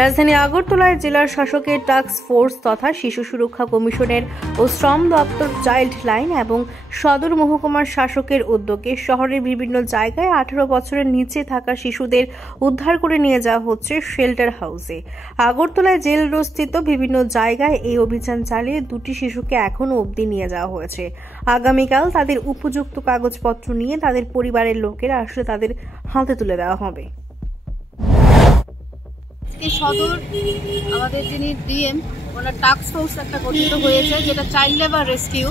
রাজধানী আগরতলায় জেলার শাসকের টাস্ক ফোর্স তথা শিশু সুরক্ষা কমিশনের ও শ্রম দপ্তর চাইল্ড লাইন এবং সদর মহকুমার শাসকের উদ্যোগে শহরের বিভিন্ন জায়গায় 18 বছরের নিচে থাকা শিশুদের উদ্ধার করে নিয়ে যাওয়া হচ্ছে শেল্টার হাউসে। আগরতলায় জেল রোডস্থিত বিভিন্ন জায়গায় এই অভিযান চালিয়ে 2টি শিশুকে এখনো অবধি নিয়ে যাওয়া হয়েছে। আগামীকাল তাদের উপযুক্ত কাগজপত্র নিয়ে তাদের পরিবারের লোকেরা আসলে তাদের হাতে তুলে দেওয়া হবে। সদর আমাদের যিনি ডিএম ওনার টাস্ক ফোর্স একটা গঠিত হয়েছে, যেটা চাইল্ড লেবার রেস্কিউ।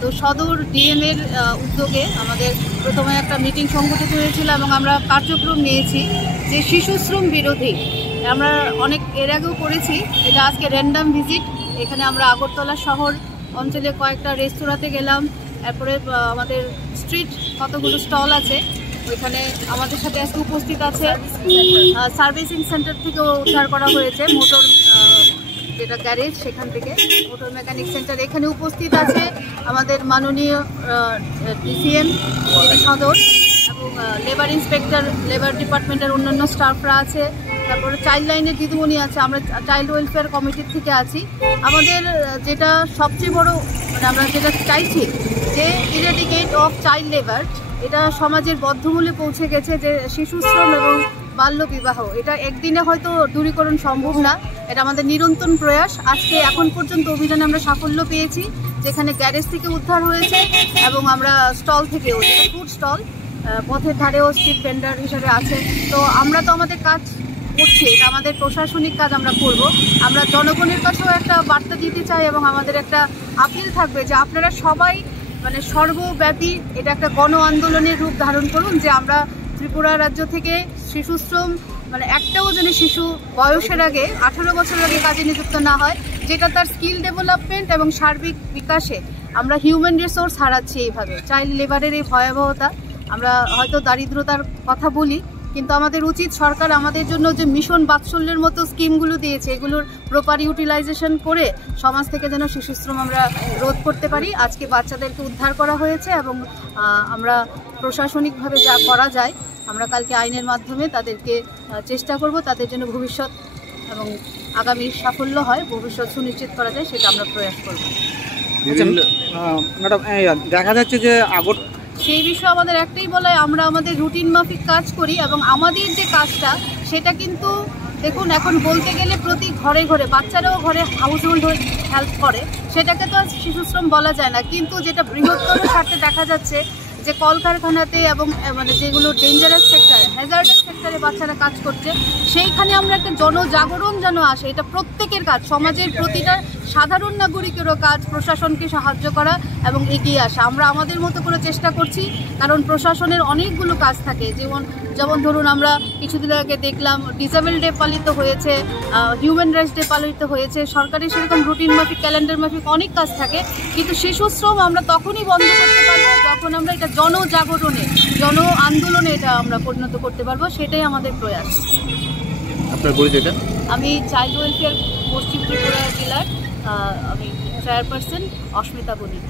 তো সদর ডিএম এর উদ্যোগে আমাদের প্রথমে একটা মিটিং সংগঠিত হয়েছিল এবং আমরা কার্যক্রম নিয়েছি যে শিশু শ্রম বিরোধী। আমরা অনেক এর আগেও করেছি, এটা আজকে র্যান্ডাম ভিজিট। এখানে আমরা আগরতলা শহর অঞ্চলে কয়েকটা রেস্তোরাঁতে গেলাম, তারপরে আমাদের স্ট্রিট কতগুলো স্টল আছে ওইখানে আমাদের সাথে আজকে উপস্থিত আছে। সার্ভিসিং সেন্টার থেকেও উদ্ধার করা হয়েছে মোটর, যেটা গ্যারেজ, সেখান থেকে মোটর মেকানিক সেন্টার এখানে উপস্থিত আছে আমাদের মাননীয় ডিসিএম সদর এবং লেবার ইন্সপেক্টর, লেবার ডিপার্টমেন্টের অন্যান্য স্টাফরা আছে। তারপরে চাইল্ড লাইনের দিদিমণি আছে, আমরা চাইল্ড ওয়েলফেয়ার কমিটির থেকে আছি। আমাদের যেটা সবচেয়ে বড় আমরা যেটা চাইছি যে ইরেডিকেট অফ চাইল্ড লেবার, এটা সমাজের বদ্ধমূলে পৌঁছে গেছে যে শিশু শ্রম এবং বাল্য বিবাহ, এটা একদিনে হয়তো দূরীকরণ সম্ভব না, এটা আমাদের নিরন্তর প্রয়াস। আজকে এখন পর্যন্ত অভিযানে আমরা সাফল্য পেয়েছি, যেখানে গ্যারেজ থেকে উদ্ধার হয়েছে এবং আমরা স্টল থেকেও, যেটা ফুড স্টল, পথের ধারেও স্ট্রিট ভেন্ডার হিসেবে আছে। তো আমরা তো আমাদের কাজ করছি, এটা আমাদের প্রশাসনিক কাজ আমরা করব। আমরা জনগণের কাছেও একটা বার্তা দিতে চাই এবং আমাদের একটা আপিল থাকবে যে আপনারা সবাই সর্বব্যাপী এটা একটা গণ আন্দোলনের রূপ ধারণ করুন, যে আমরা ত্রিপুরা রাজ্য থেকে শিশু শ্রম একটাও যেন শিশু বয়সের আগে 18 বছরের আগে কাজে নিযুক্ত না হয়, যেটা তার স্কিল ডেভেলপমেন্ট এবং সার্বিক বিকাশে আমরা হিউম্যান রিসোর্স হারাচ্ছি। এইভাবে চাইল্ড লেবারের এই ভয়াবহতা, আমরা হয়তো দারিদ্রতার কথা বলি, কিন্তু আমাদের উচিত সরকার আমাদের জন্য যে মিশন বাৎসল্যের মতো স্কিমগুলো দিয়েছে এগুলোর প্রপার ইউটিলাইজেশন করে সমাজ থেকে যেন শিশুশ্রম আমরা রোধ করতে পারি। আজকে বাচ্চাদেরকে উদ্ধার করা হয়েছে এবং আমরা প্রশাসনিকভাবে যা করা যায় আমরা কালকে আইনের মাধ্যমে তাদেরকে চেষ্টা করব তাদের জন্য ভবিষ্যৎ এবং আগামী সাফল্য হয়, ভবিষ্যৎ সুনিশ্চিত করা যায়, সেটা আমরা প্রয়াস করব। ম্যাডাম, দেখা যাচ্ছে যে সেই বিষয়ে আমাদের একটাই বলায়, আমরা আমাদের রুটিন মাফিক কাজ করি এবং আমাদের যে কাজটা সেটা কিন্তু দেখুন এখন বলতে গেলে প্রতি ঘরে ঘরে বাচ্চারাও ঘরে হাউস হোল্ড হেল্প করে, সেটাকে তো শিশুশ্রম বলা যায় না। কিন্তু যেটা বৃহত্তর স্বার্থে দেখা যাচ্ছে যে কলকারখানাতে এবং যেগুলো ডেঞ্জারাস সেক্টর, হ্যাজার্ডাস সেক্টরে বাচ্চারা কাজ করছে, সেইখানে আমরা একটা জনজাগরণ যেন আসে। এটা প্রত্যেকের কাজ, সমাজের প্রতিটা সাধারণ নাগরিকেরও কাজ প্রশাসনকে সাহায্য করা এবং এগিয়ে আসা। আমরা আমাদের মতো করে চেষ্টা করছি, কারণ প্রশাসনের অনেকগুলো কাজ থাকে। যেমন ধরুন আমরা কিছুদিন আগে দেখলাম ডিসেবল ডে পালিত হয়েছে, হিউম্যান রাইটস ডে পালিত হয়েছে, সরকারি সেরকম রুটিন মাফিক ক্যালেন্ডার মাফিক অনেক কাজ থাকে। কিন্তু শিশু শ্রম আমরা তখনই বন্ধ করতে পারবো যখন আমরা এটা জনজাগরণে, জন আন্দোলনে এটা আমরা পরিণত করতে পারবো, সেটাই আমাদের প্রয়াস। আপনার পরিচয়টা? আমি চাইল্ড ওয়েলফেয়ার পশ্চিম ত্রিপুরা জেলার আমি চেয়ারপারসন অস্মিতা বণিক।